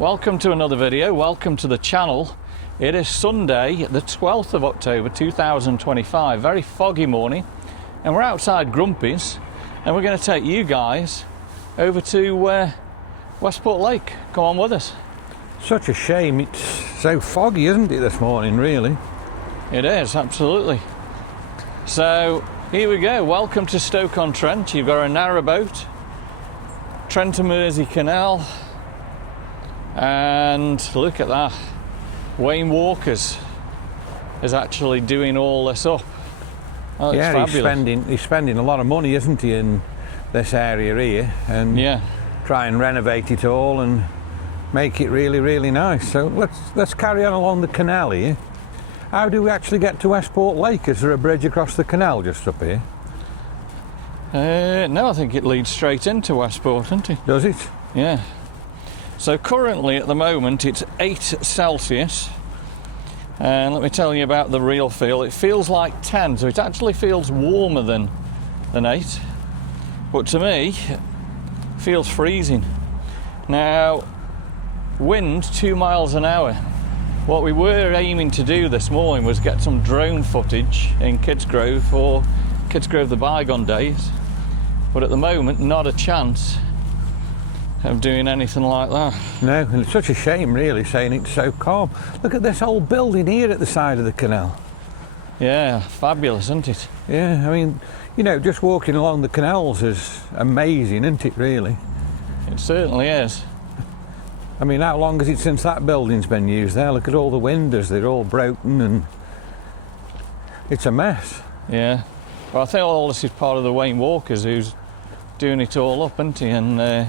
Welcome to another video, welcome to the channel. It is Sunday the 12th of October 2025, very foggy morning, and we're outside Grumpy's and we're going to take you guys over to Westport Lake. Come on with us. Such a shame it's so foggy, isn't it, this morning, really? It is, absolutely. So here we go, welcome to Stoke-on-Trent. You've got a narrowboat, Trent to Mersey Canal, and look at that. Wayne Walker's is actually doing all this up. Oh, yeah, fabulous. he's spending a lot of money, isn't he, in this area here, and yeah, try and renovate it all and make it really, really nice. So let's carry on along the canal here. How do we actually get to Westport Lake? Is there a bridge across the canal just up here? No, I think it leads straight into Westport, doesn't it? Does it? Yeah. So currently at the moment it's 8 Celsius, and let me tell you about the real feel. It feels like 10, so it actually feels warmer than 8, but to me it feels freezing. Now, wind 2 miles an hour. What we were aiming to do this morning was get some drone footage in Kidsgrove, or Kidsgrove the bygone days, but at the moment not a chance of doing anything like that. No, and it's such a shame, really, saying it's so calm. Look at this old building here at the side of the canal. Yeah, fabulous, isn't it? Yeah, I mean, you know, just walking along the canals is amazing, isn't it, really? It certainly is. I mean, how long is it since that building's been used there? Look at all the windows, they're all broken and it's a mess. Yeah. Well, I think all this is part of the Wayne Walkers who's doing it all up, isn't he? And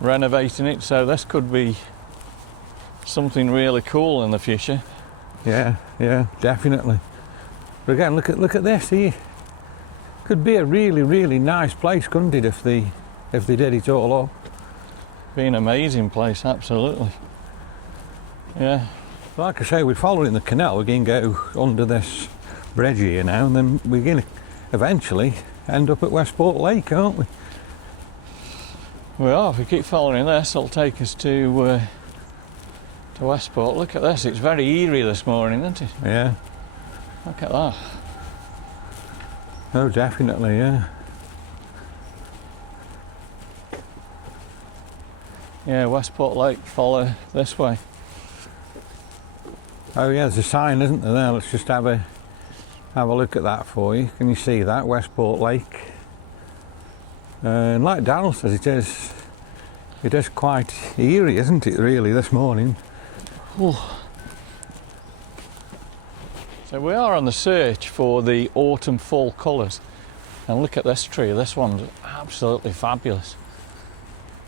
renovating it, so this could be something really cool in the future. Yeah, definitely. But again, look at this here. Could be a really, really nice place, couldn't it, if they did it all up? Be an amazing place, absolutely. Yeah. Like I say, we're following the canal. We're going to go under this bridge here now, and then we're going to eventually end up at Westport Lake, aren't we? Well, if we keep following this, it'll take us to Westport. Look at this, it's very eerie this morning, isn't it? Yeah. Look at that. Oh, definitely, yeah. Yeah, Westport Lake, follow this way. Oh yeah, there's a sign, isn't there? Let's just have a look at that for you. Can you see that? Westport Lake. And like Darryl says, it is quite eerie, isn't it, really, this morning? Ooh. So we are on the search for the autumn fall colours, and look at this tree. This one's absolutely fabulous.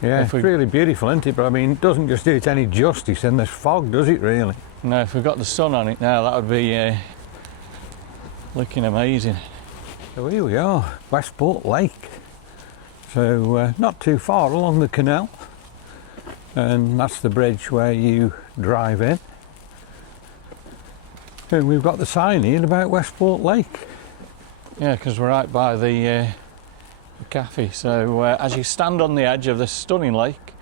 Yeah, it's really beautiful, isn't it? But I mean, it doesn't just do it any justice in this fog, does it, really? No, if we got the sun on it now, that would be looking amazing. So here we are, Westport Lake. So not too far along the canal, and that's the bridge where you drive in. And we've got the sign here about Westport Lake. Yeah, because we're right by the cafe. So as you stand on the edge of this stunning lake,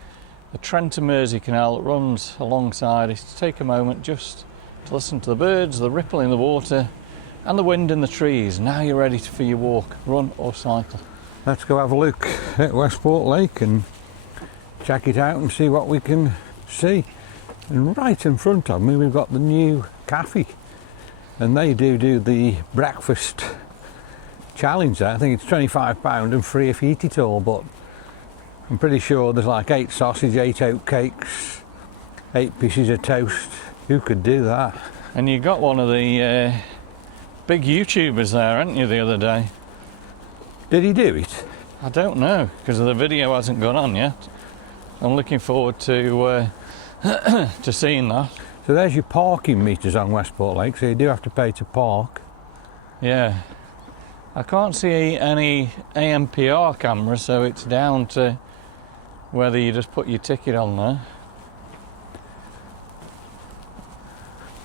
the Trent to Mersey Canal runs alongside it. Take a moment just to listen to the birds, the ripple in the water, and the wind in the trees. Now you're ready for your walk, run or cycle. Let's go have a look at Westport Lake and check it out and see what we can see. And right in front of me we've got the new cafe, and they do the breakfast challenge there. I think it's £25 and free if you eat it all, but I'm pretty sure there's like 8 sausage, 8 oat cakes, 8 pieces of toast. Who could do that? And you got one of the big YouTubers there, hadn't you, the other day? Did he do it? I don't know, because the video hasn't gone on yet. I'm looking forward to to seeing that. So there's your parking meters on Westport Lake, so you do have to pay to park. Yeah. I can't see any AMPR camera, so it's down to whether you just put your ticket on there.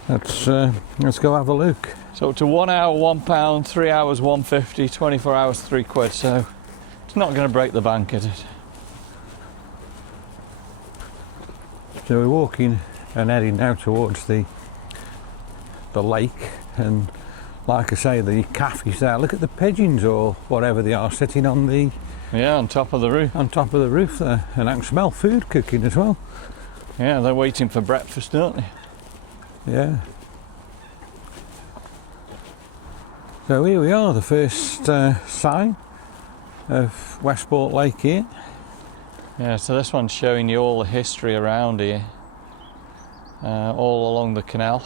Let's go have a look. So to 1 hour £1, 3 hours £1.50, 24 hours £3, so it's not going to break the bank, is it? So we're walking and heading now towards the lake, and like I say, the cafes there. Look at the pigeons or whatever they are sitting on the on top of the roof. On top of the roof there, and I can smell food cooking as well. Yeah, they're waiting for breakfast, aren't they? Yeah. So here we are, the first sign of Westport Lake here. Yeah, so this one's showing you all the history around here, all along the canal.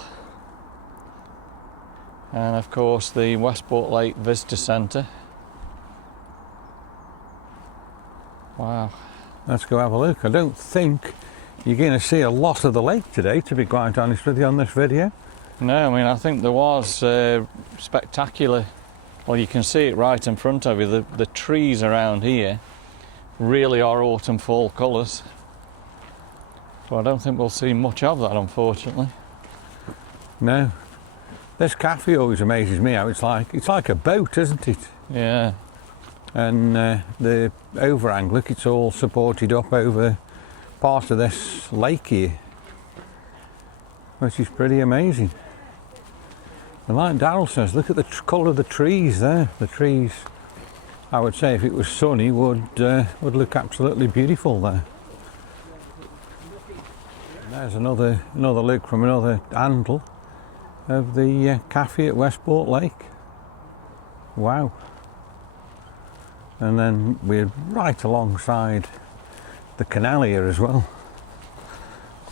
And of course the Westport Lake Visitor Centre. Wow. Let's go have a look. I don't think you're going to see a lot of the lake today, to be quite honest with you, on this video. No, I mean, I think there was spectacular. Well, you can see it right in front of you. The trees around here really are autumn fall colours. So I don't think we'll see much of that, unfortunately. No. This cafe always amazes me how it's like a boat, isn't it? Yeah. And the overhang, look, it's all supported up over part of this lake here, which is pretty amazing. And like Darryl says, look at the colour of the trees there. The trees, I would say, if it was sunny, would look absolutely beautiful there. And there's another look from another handle of the cafe at Westport Lake. Wow. And then we're right alongside the canal here as well.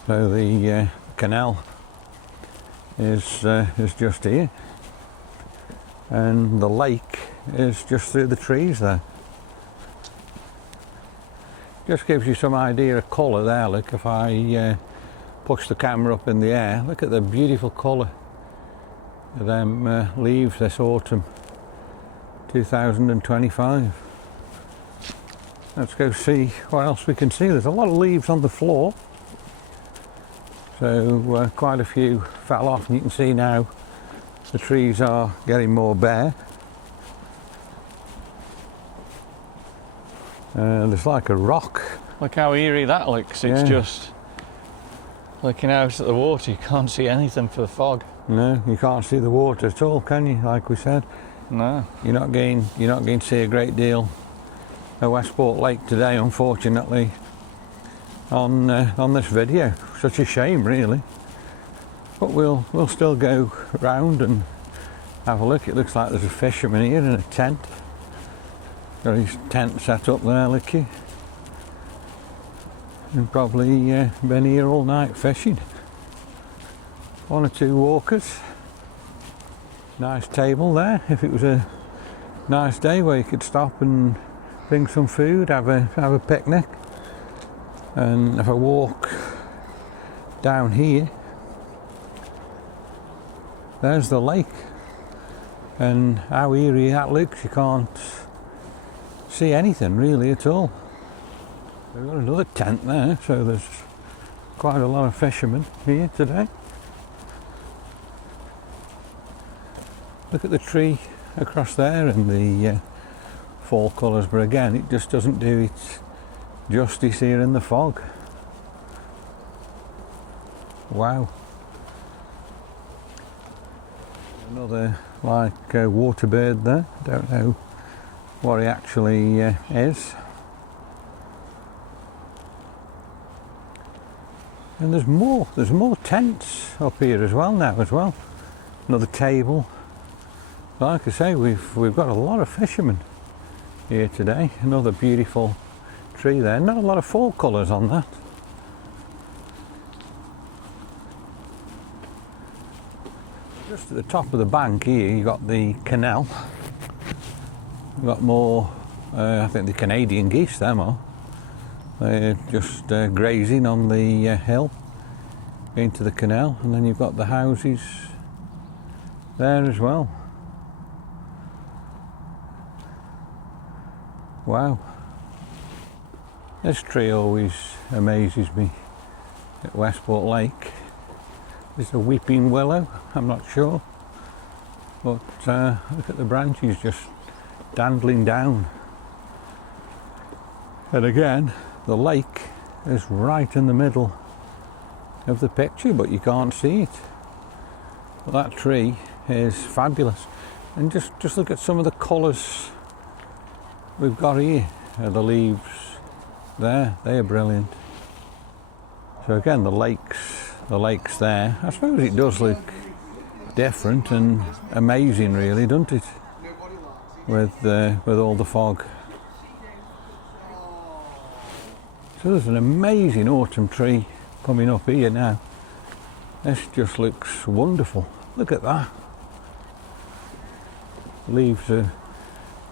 So the canal is just here, and the lake is just through the trees there. Just gives you some idea of colour there. Look, if I push the camera up in the air, look at the beautiful colour of them leaves this autumn 2025. Let's go see what else we can see. There's a lot of leaves on the floor, so quite a few fell off, and you can see now the trees are getting more bare. There's like a rock. Look how eerie that looks. It's just looking out at the water, you can't see anything for the fog. No, you can't see the water at all, can you? Like we said. No. You're not going to see a great deal of Westport Lake today, unfortunately, on this video. Such a shame, really. But we'll still go round and have a look. It looks like there's a fisherman here in a tent. Got his tent set up there, looky. And probably been here all night fishing. One or two walkers. Nice table there. If it was a nice day where you could stop and bring some food, have a picnic. And if I walk down here, there's the lake, and how eerie that looks. You can't see anything really at all. We've got another tent there, so there's quite a lot of fishermen here today. Look at the tree across there and the fall colours, but again it just doesn't do it justice here in the fog. Wow. Another like water bird there. Don't know what he actually is. And there's more tents up here as well now as well. Another table. Like I say, we've got a lot of fishermen here today. Another beautiful tree there. Not a lot of fall colours on that. Just at the top of the bank here, you got the canal. You've got more, I think the Canadian geese, them are. They're just grazing on the hill into the canal, and then you've got the houses there as well. Wow. This tree always amazes me at Westport Lake. It's a weeping willow, I'm not sure. But look at the branches just dangling down. And again, the lake is right in the middle of the picture, but you can't see it. But that tree is fabulous. And just look at some of the colours we've got here. The leaves there, they are brilliant. So again, the lake's there. I suppose it does look different and amazing, really, doesn't it? With all the fog. So there's an amazing autumn tree coming up here now. This just looks wonderful. Look at that. Leaves are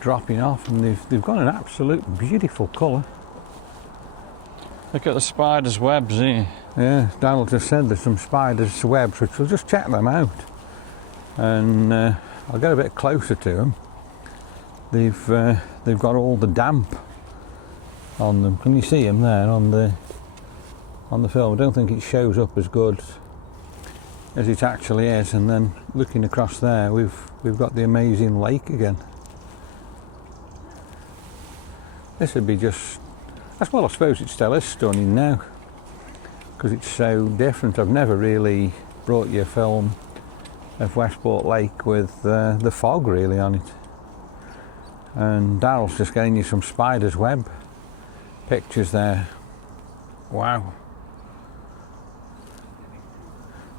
dropping off, and they've got an absolute beautiful colour. Look at the spider's webs here. Yeah, Donald just said there's some spider's webs, which we'll just check them out. And I'll get a bit closer to them. They've got all the damp on them. Can you see them there on the film? I don't think it shows up as good as it actually is. And then looking across there, we've got the amazing lake again. This would be just, well, I suppose it still is stunning now because it's so different. I've never really brought you a film of Westport Lake with the fog really on it. And Daryl's just getting you some spider's web pictures there. Wow.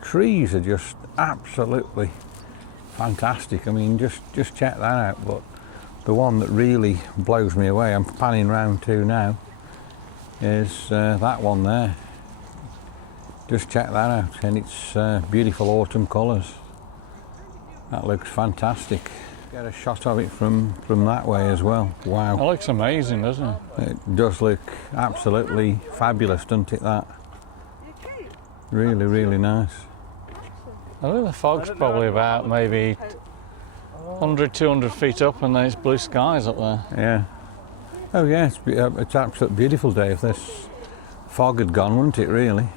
Trees are just absolutely fantastic. I mean, just check that out. But the one that really blows me away, I'm panning round to now, is that one there. Just check that out, and it's beautiful autumn colours. That looks fantastic. Get a shot of it from that way as well. Wow. That looks amazing, doesn't it? It does look absolutely fabulous, doesn't it, that? Really, really nice. I think the fog's probably about maybe 100, 200 feet up, and there's blue skies up there. Yeah. Oh yeah, it's an absolute beautiful day if this fog had gone, wouldn't it, really?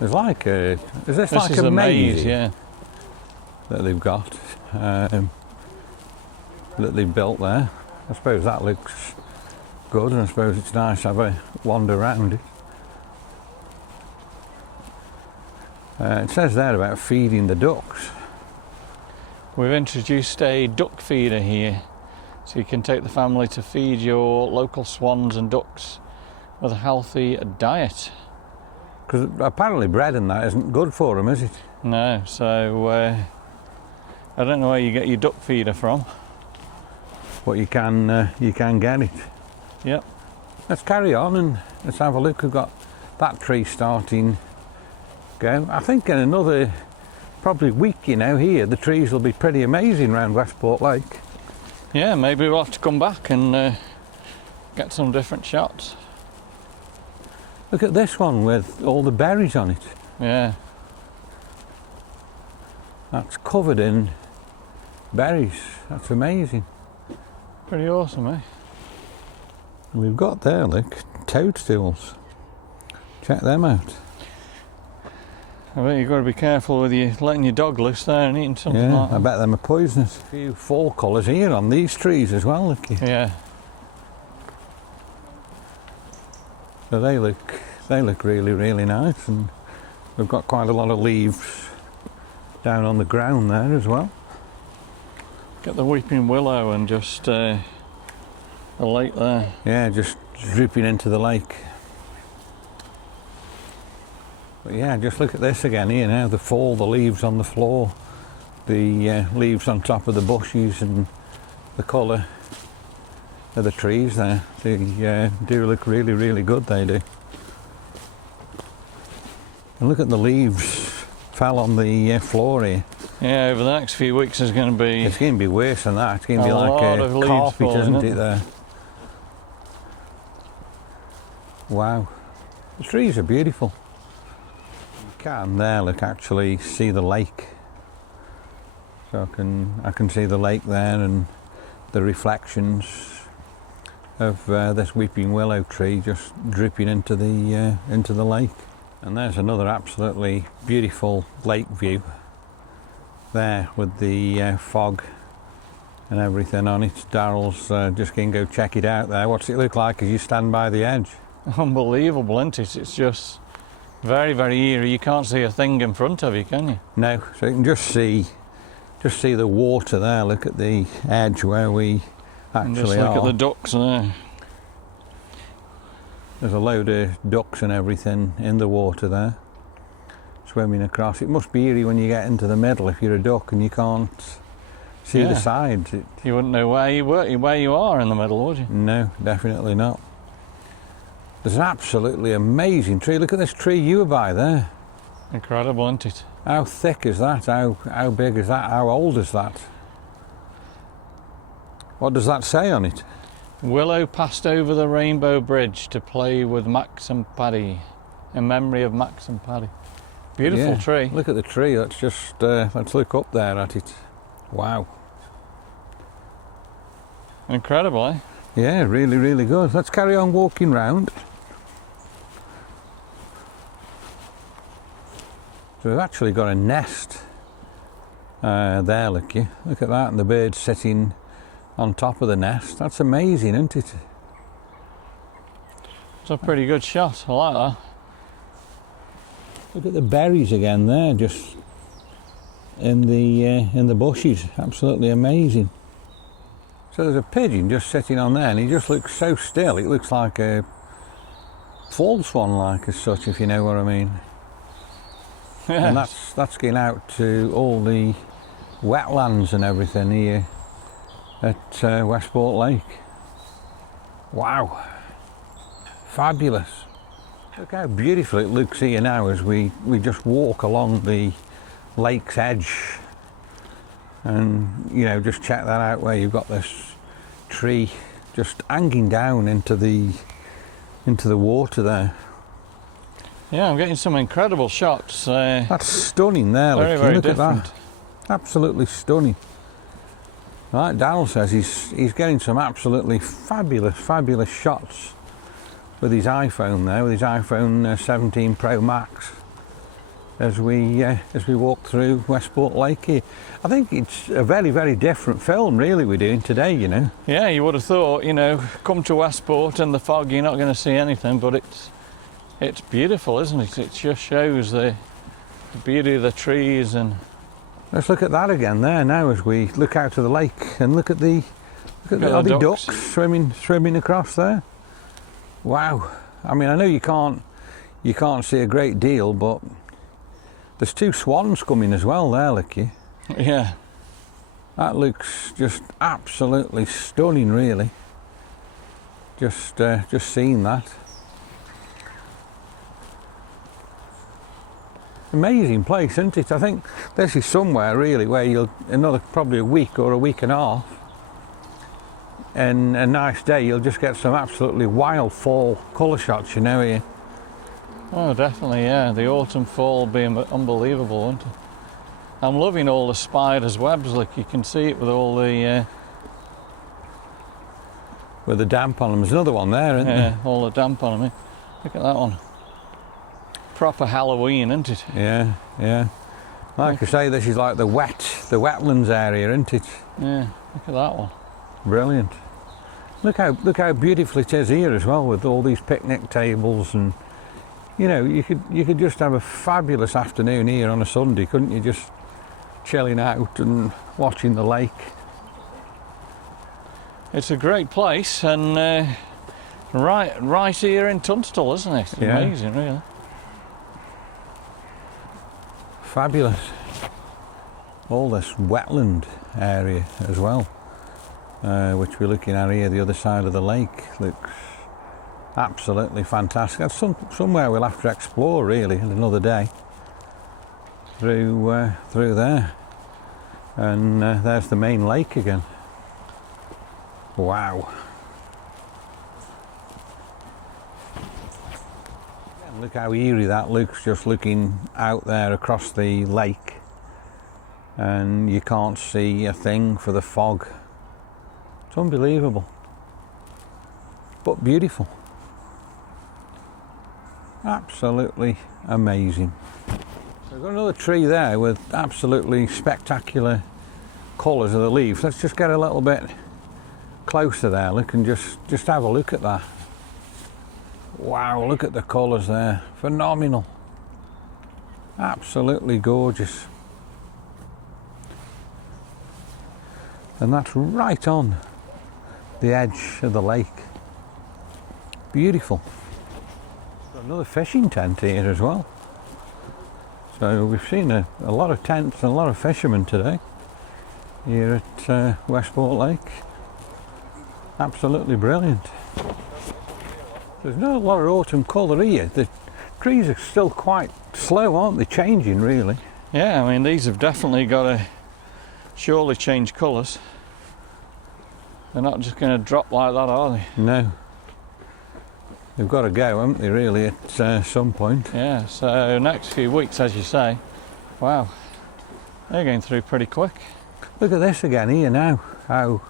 There's like a... This like is a maze, yeah. That they've got, that they've built there. I suppose that looks good, and I suppose it's nice to have a wander around it. It says there about feeding the ducks. We've introduced a duck feeder here, so you can take the family to feed your local swans and ducks with a healthy diet. Because apparently bread and that isn't good for them, is it? No, so I don't know where you get your duck feeder from. But you can get it. Yep. Let's carry on and let's have a look. We've got that tree starting go. I think in another probably week, you know, here the trees will be pretty amazing around Westport Lake. Yeah, maybe we'll have to come back and get some different shots. Look at this one with all the berries on it. Yeah. That's covered in berries. That's amazing. Pretty awesome, eh? And we've got there, look, toadstools. Check them out. I bet you've got to be careful with you letting your dog loose there and eating something Yeah, like that. I bet them are poisonous. A few fall colours here on these trees as well, look. Yeah. So they look really, really nice, and we've got quite a lot of leaves down on the ground there as well. Get the weeping willow and just the lake there. Yeah, just dripping into the lake. But yeah, just look at this again here now, the leaves on the floor, the leaves on top of the bushes, and the colour of the trees there. They do look really, really good, they do. And look at the leaves fell on the floor here. Yeah, over the next few weeks there's going to be... It's going to be worse than that. It's going to be a like lot of a leaves carpet, falling, isn't it, there? Wow. The trees are beautiful. You can there, look, actually see the lake. So I can see the lake there and the reflections of this weeping willow tree just dripping into the lake. And there's another absolutely beautiful lake view there with the fog and everything on it. Daryl's just going to go check it out there. What's it look like as you stand by the edge? Unbelievable, isn't it? It's just Very, very eerie. You can't see a thing in front of you, can you? No, so you can just see the water there. Look at the edge where we And actually just look are. at the ducks there. There's a load of ducks and everything in the water there, swimming across. It must be eerie when you get into the middle if you're a duck and you can't see the sides. You wouldn't know where you are in the middle, would you? No, definitely not. There's an absolutely amazing tree. Look at this tree you were by there. Incredible, isn't it? How thick is that? How big is that? How old is that? What does that say on it? Willow passed over the rainbow bridge to play with Max and Paddy, in memory of Max and Paddy. Beautiful tree. Look at the tree. Let's just let's look up there at it. Wow. Incredible, eh? Yeah, really, really good. Let's carry on walking round. So we've actually got a nest there, look at that, and the bird's sitting on top of the nest. That's amazing, isn't it? It's a pretty good shot. I like that. Look at the berries again there, just in the bushes. Absolutely amazing. So there's a pigeon just sitting on there, and he just looks so still. It looks like a false one, like as such, if you know what I mean. Yeah. And that's getting out to all the wetlands and everything here at Westport Lake. Wow, fabulous. Look how beautiful it looks here now as we just walk along the lake's edge. And you know, just check that out where you've got this tree just hanging down into the water there. Yeah, I'm getting some incredible shots. That's stunning there. Very, very look different. at that. Absolutely stunning. Like Daniel says, he's getting some absolutely fabulous shots with his iPhone there, with his iPhone 17 Pro Max, as we walk through Westport Lake here. I think it's a very, very different film, really, we're doing today, you know. Yeah, you would have thought, you know, come to Westport and the fog, you're not going to see anything, but it's beautiful, isn't it? It just shows the beauty of the trees. And let's look at that again there now as we look out to the lake and look at the ducks swimming across there. Wow. I mean, I know you can't see a great deal, but there's two swans coming as well there, look you. Yeah. That looks just absolutely stunning, really. Just seeing that. Amazing place, isn't it? I think this is somewhere really where you'll probably a week or a week and a half, and a nice day you'll just get some absolutely wild fall colour shots, you know, here. Oh, definitely, yeah. The autumn fall being unbelievable, isn't it? I'm loving all the spiders' webs. Like you can see it with all the with the damp on them. There's another one there, isn't there? Yeah, all the damp on them. Look at that one. Proper Halloween, isn't it? Yeah, yeah. Like I say, this is like the wetlands area, isn't it? Yeah, look at that one. Brilliant. Look how beautiful it is here as well, with all these picnic tables, and you know, you could just have a fabulous afternoon here on a Sunday, couldn't you? Just chilling out and watching the lake. It's a great place, and right here in Tunstall, isn't it? It's amazing, really. Fabulous. All this wetland area as well, which we're looking at here, the other side of the lake, looks absolutely fantastic. That's somewhere we'll have to explore really another day through there. And there's the main lake again. Wow. Look how eerie that looks, just looking out there across the lake, and you can't see a thing for the fog. It's unbelievable, but beautiful. Absolutely amazing. So we've got another tree there with absolutely spectacular colours of the leaves. Let's just get a little bit closer there, look, and just have a look at that. Wow, look at the colours there, phenomenal. Absolutely gorgeous. And that's right on the edge of the lake. Beautiful. Got another fishing tent here as well. So we've seen a lot of tents and a lot of fishermen today here at Westport Lake. Absolutely brilliant. There's not a lot of autumn colour here. The trees are still quite slow, aren't they, changing really? Yeah, I mean these have definitely got to surely change colours. They're not just going to drop like that, are they? No. They've got to go, haven't they, really, at some point? Yeah, so next few weeks, as you say, wow, they're going through pretty quick. Look at this again here now. How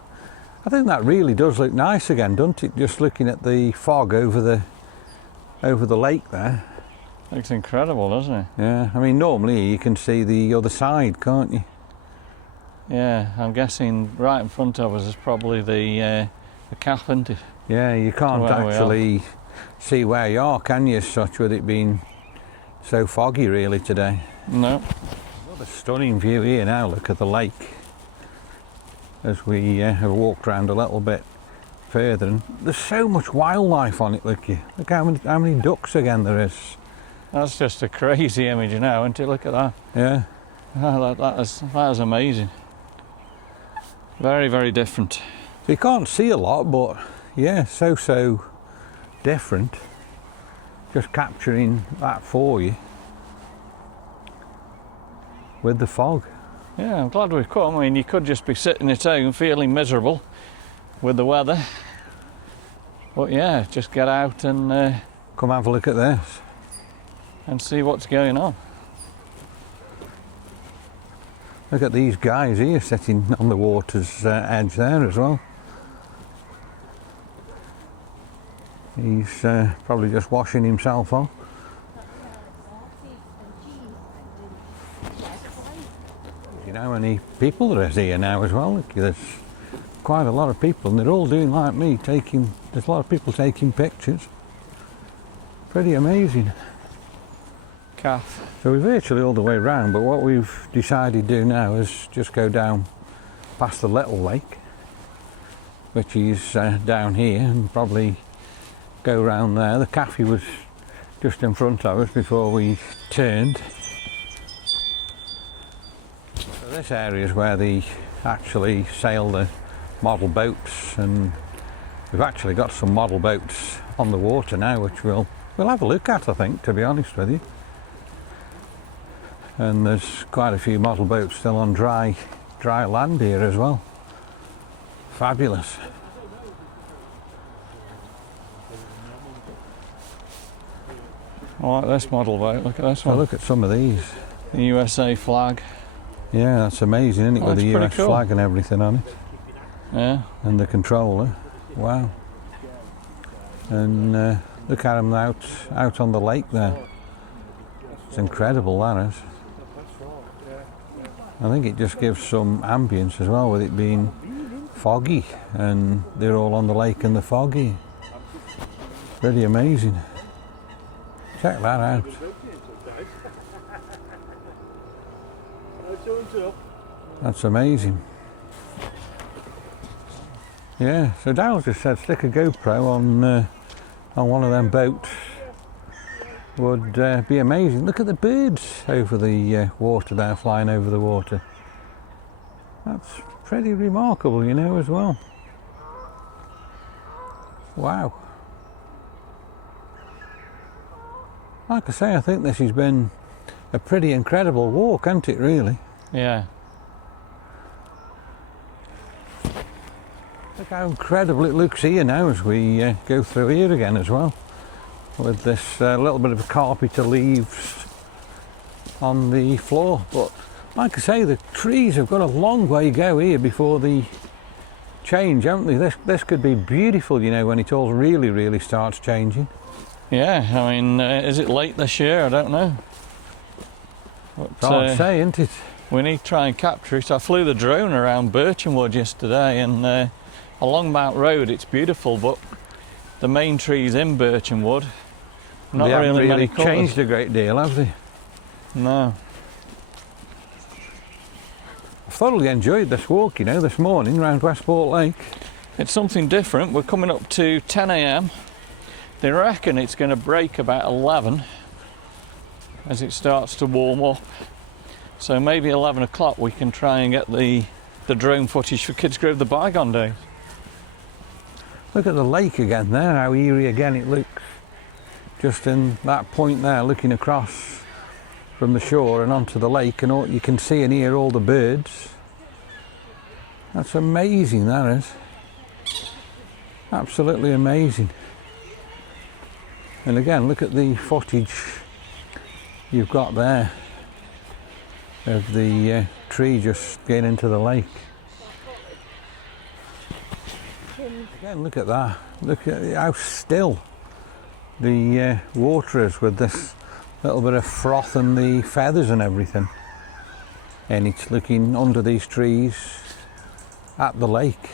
I think that really does look nice again, doesn't it? Just looking at the fog over the lake there. Looks incredible, doesn't it? Yeah, I mean normally you can see the other side, can't you? Yeah, I'm guessing right in front of us is probably the calf, isn't it? Yeah, you can't actually see where you are, can you, as such, with it being so foggy really today. No. Another stunning view here now. Look at the lake as we have walked around a little bit further, and there's so much wildlife on it. Look how many ducks again there is. That's just a crazy image now, isn't it? Look at that. Yeah. Oh, that is amazing. Very, very different. So you can't see a lot, but yeah, so different. Just capturing that for you with the fog. Yeah, I'm glad we've come. I mean, you could just be sitting at home feeling miserable with the weather. But yeah, just get out and come have a look at this and see what's going on. Look at these guys here sitting on the water's edge there as well. He's probably just washing himself off. You know how many people there is here now as well? Look, there's quite a lot of people, and they're all doing like me, there's a lot of people taking pictures. Pretty amazing. Calf. So we're virtually all the way around, but what we've decided to do now is just go down past the little lake, which is down here, and probably go round there. The cafe was just in front of us before we turned. So this area is where they actually sail the model boats, and we've actually got some model boats on the water now, which we'll have a look at, I think, to be honest with you. And there's quite a few model boats still on dry land here as well. Fabulous. I like this model boat. Look at this one. Look at some of these. The USA flag. Yeah, that's amazing, isn't it? With the US cool. flag and everything on it. Yeah. And the controller. Wow. And look at them out on the lake there. It's incredible, that is. I think it just gives some ambience as well, with it being foggy, and they're all on the lake in the foggy. Pretty amazing. Check that out. That's amazing. Yeah, so Dal just said stick a GoPro on one of them boats. Would be amazing. Look at the birds over the water there, flying over the water. That's pretty remarkable, you know, as well. Wow. Like I say, I think this has been a pretty incredible walk, hasn't it, really? Yeah. Look how incredible it looks here now as we go through here again as well. With this little bit of a carpet of leaves on the floor. But like I say, the trees have got a long way to go here before they change, haven't they? This could be beautiful, you know, when it all really starts changing. Yeah, I mean, is it late this year? I don't know. But, It's hard to say, isn't it? We need to try and capture it. I flew the drone around Birchenwood yesterday, and along Mount Road it's beautiful, but the main trees in Birchenwood, not they haven't really many changed a great deal, have they? No. I've thoroughly enjoyed this walk, you know, this morning round Westport Lake. It's something different. We're coming up to 10 a.m. They reckon it's going to break about 11 as it starts to warm up. So maybe 11 o'clock we can try and get the drone footage for Kidsgrove the bygone days. Look at the lake again there, how eerie again it looks. Just in that point there, looking across from the shore and onto the lake, and all, you can see and hear all the birds. That's amazing, that is. Absolutely amazing. And again, look at the footage you've got there of the tree just getting into the lake. Again, look at that. Look at how still the water is with this little bit of froth and the feathers and everything. And it's looking under these trees at the lake.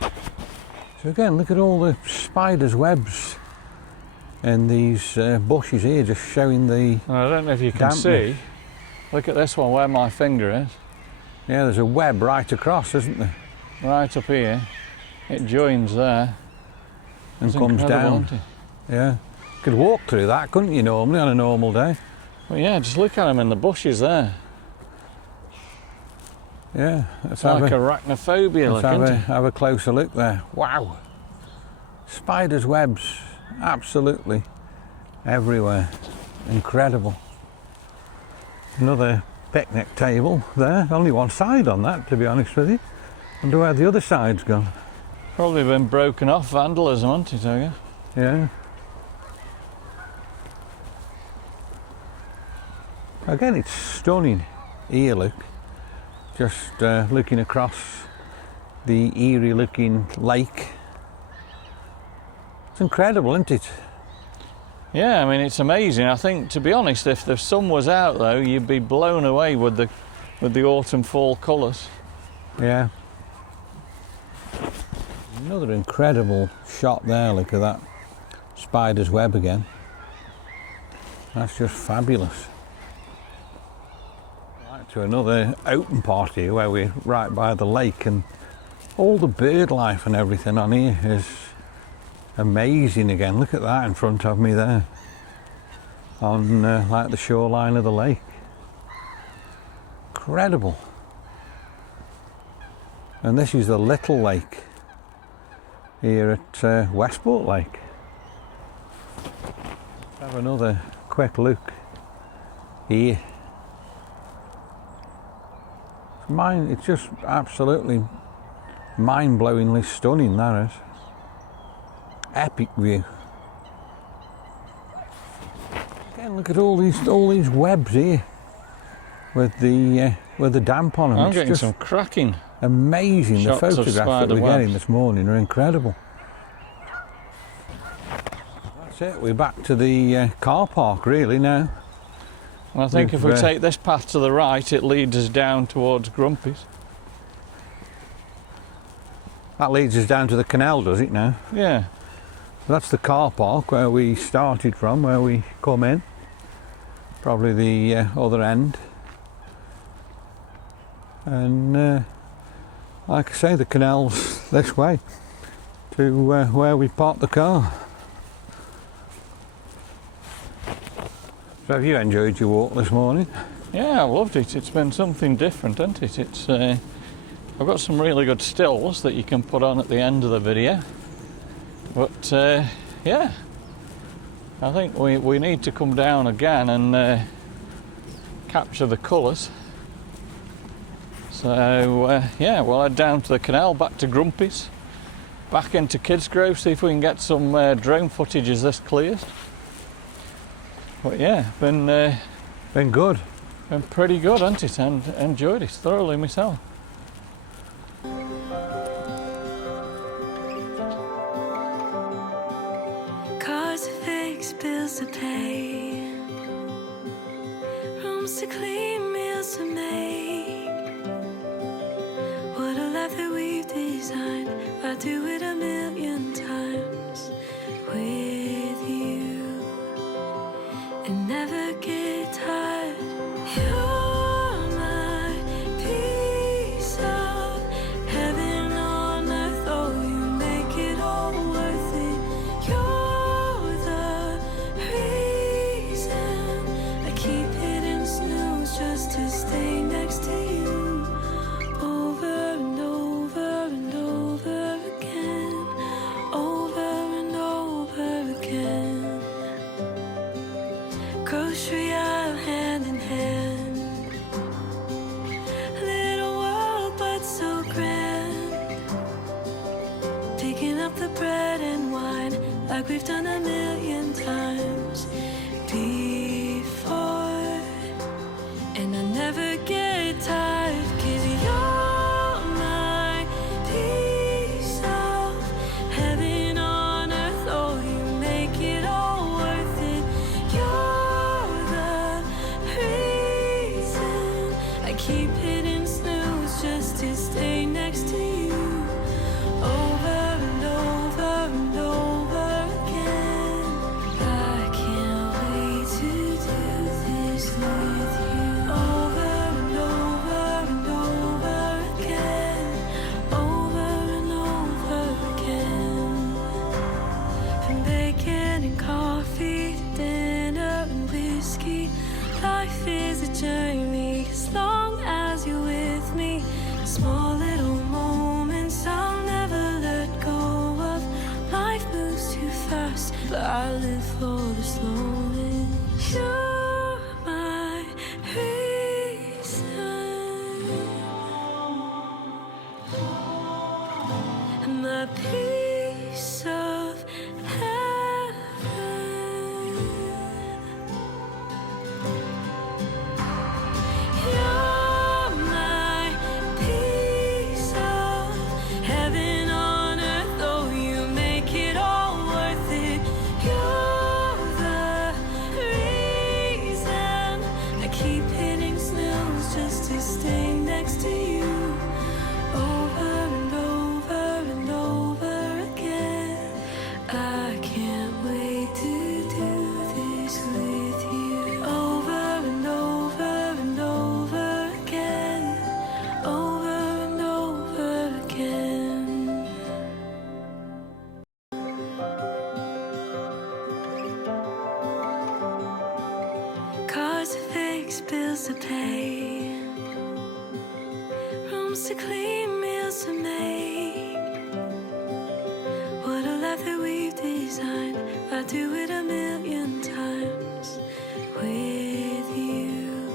So again, look at all the spiders' webs and these bushes here just showing the I don't know if you can dampness. see. Look at this one where my finger is. Yeah, there's a web right across, isn't there? Right up here. It joins there. And It's comes incredible, down. isn't it? Yeah. You could walk through that, couldn't you, normally, on a normal day? Well, yeah, just look at them in the bushes there. Yeah. Let's It's have like a, arachnophobia, let's look, have, isn't it? have a closer look there. Wow. Spiders' webs, absolutely everywhere. Incredible. Another picnic table there. Only one side on that, to be honest with you. Wonder where the other side's gone. Probably been broken off, vandalism, hasn't it, I guess? Yeah. Again, it's stunning here, look. Just looking across the eerie looking lake. It's incredible, isn't it? Yeah, I mean, it's amazing. I think, to be honest, if the sun was out, though, you'd be blown away with the autumn-fall colours. Yeah. Another incredible shot there, look at that spider's web again. That's just fabulous. Right to another open part here where we're right by the lake, and all the bird life and everything on here is amazing again. Look at that in front of me there on like the shoreline of the lake. Incredible. And this is the little lake here at Westport Lake. Let's have another quick look here. It's just absolutely mind-blowingly stunning, that is. Epic view. Again, look at all these webs here with the damp on them. I'm It's getting just some cracking amazing. The shots of photographs that spider we're webs. getting this morning are incredible. That's it. We're back to the car park really now. And I think We've, if we take this path to the right, it leads us down towards Grumpy's. That leads us down to the canal, does it now? Yeah. That's the car park where we started from, where we come in. Probably the other end. And like I say, the canal's this way to where we parked the car. So have you enjoyed your walk this morning? Yeah, I loved it. It's been something different, hasn't it? It's I've got some really good stills that you can put on at the end of the video. But yeah, I think we need to come down again and capture the colours. So yeah, we'll head down to the canal, back to Grumpy's, back into Kidsgrove, see if we can get some drone footage as this clears. But yeah, been good. been pretty good, hasn't it? And enjoyed it thoroughly myself. Cars to fix, bills to pay, rooms to clean, meals to make. What a life that we've designed. I'd do it a million times with you. and never get tired. You're my piece of heaven on earth. Oh, you make it all worth it. You're the reason I keep hitting snooze just to stay next to you. Over and over and over again. Over and over again. Grocery aisle hand in hand. Little world but so grand. Picking up the bread and wine like we've done a million times before. And I never get tired, 'cause you're my piece of heaven on earth. Oh, you make it all worth it. You're the reason I keep hitting snooze just to stay next to you. Over and over and over again. I can't wait to do this with you. Over and over and over again. Over and over again. From bacon and coffee to dinner and whiskey, life is a journey as long as you're with me. Small little moments I'll never let go of. Life moves too fast, but I live for the slowness. You're my reason, my piece of heaven. You're my piece of heaven on earth. Oh, you make it all worth it. You're the reason I keep hitting snooze just to stay next to you. Over and over and over again. I can't wait to do this with you. Over and over and over again. Over and over again. Cars to fix, bills to pay, rooms to clean, meals to make. What a life that we've designed. I'd do it a million times with you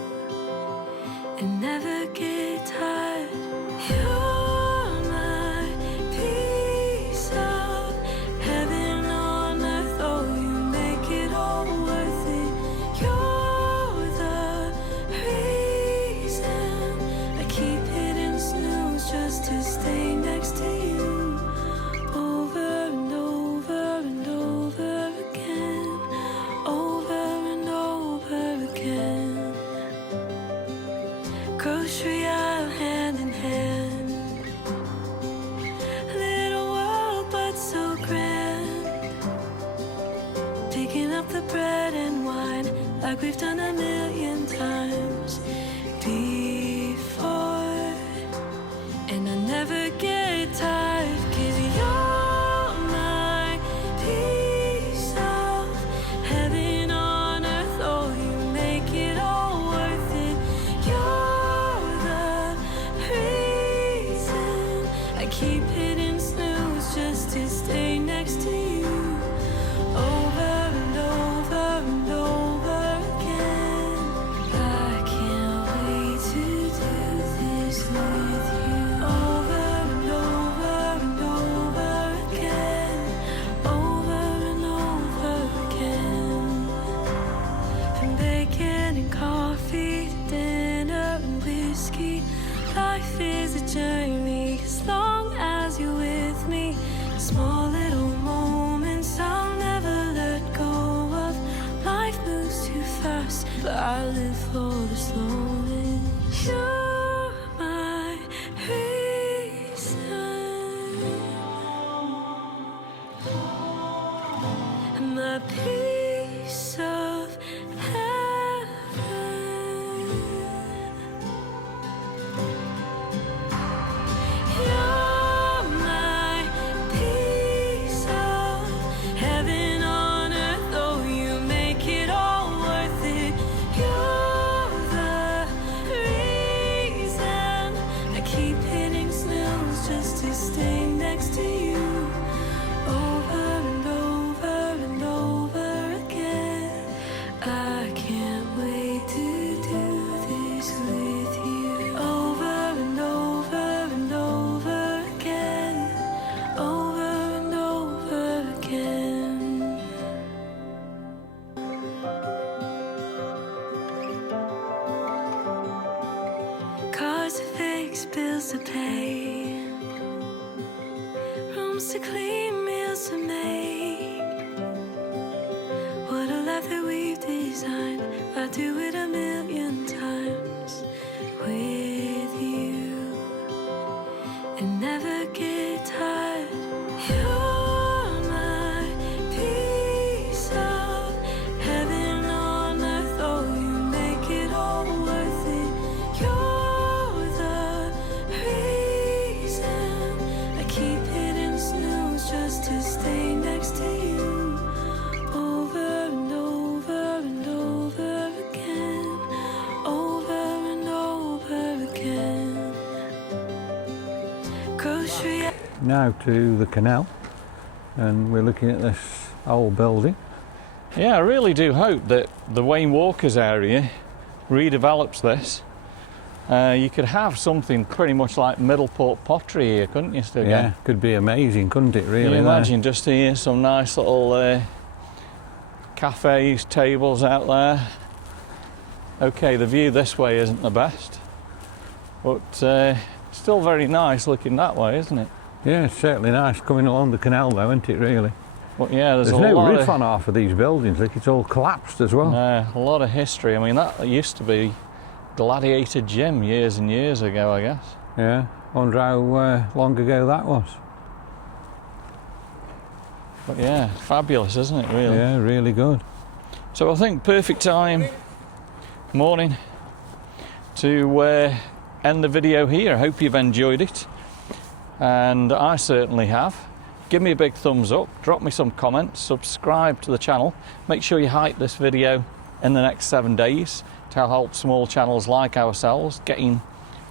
and never get tired. You're my piece of heaven on earth. Oh, you make it all worth it. You're the reason I keep hitting snooze just to stay next to you. Over and over and over again. Over and over again. Grocery aisle hand in hand. Little world but so grand. Picking up the bread and wine like we've done a million times before. And I never get tired, 'cause you're my piece of heaven on earth. Oh, you make it all worth it. You're the reason I keep hitting snooze just to stay next to you. Over and over and over again. I can't wait to do this with you. Over and over and over again. Over and over again. From bacon and coffee to dinner and whiskey, life is a journey as long as you're with me. Small little moments I'll never let go of. Life moves too fast, but I live for the slowness. You're my reason, my piece of bills to pay, rooms to clean, meals to make. What a life that we've designed. I'd do it a million times with you and never get tired. You're my piece of heaven on earth. Oh, you make it all worth it. You're the reason I keep hitting snooze just to stay next to you. Over and over and over again. Over and over again. Grocery. Now to the canal, and we're looking at this old building. Yeah, I really do hope that the Wayne Walker's area redevelops this. You could have something pretty much like Middleport Pottery here, couldn't you, still? Yeah, could be amazing, couldn't it, really? Can you there? imagine just here, some nice little cafes, tables out there. Okay, the view this way isn't the best, but still very nice looking that way, isn't it? Yeah, it's certainly nice coming along the canal though, isn't it, really? But yeah, there's There's a no lot roof of, on half of these buildings, like it's all collapsed as well. a lot of history. I mean, that used to be Gladiator Gym years and years ago, I guess. Yeah, wonder how long ago that was. But yeah, fabulous, isn't it, really? Yeah, really good. So I think perfect time, morning, to end the video here. I hope you've enjoyed it, and I certainly have. Give me a big thumbs up, drop me some comments, subscribe to the channel. Make sure you hype this video in the next 7 days to help small channels like ourselves getting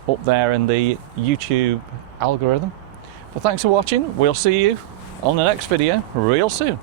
up there in the YouTube algorithm. But thanks for watching. We'll see you on the next video real soon.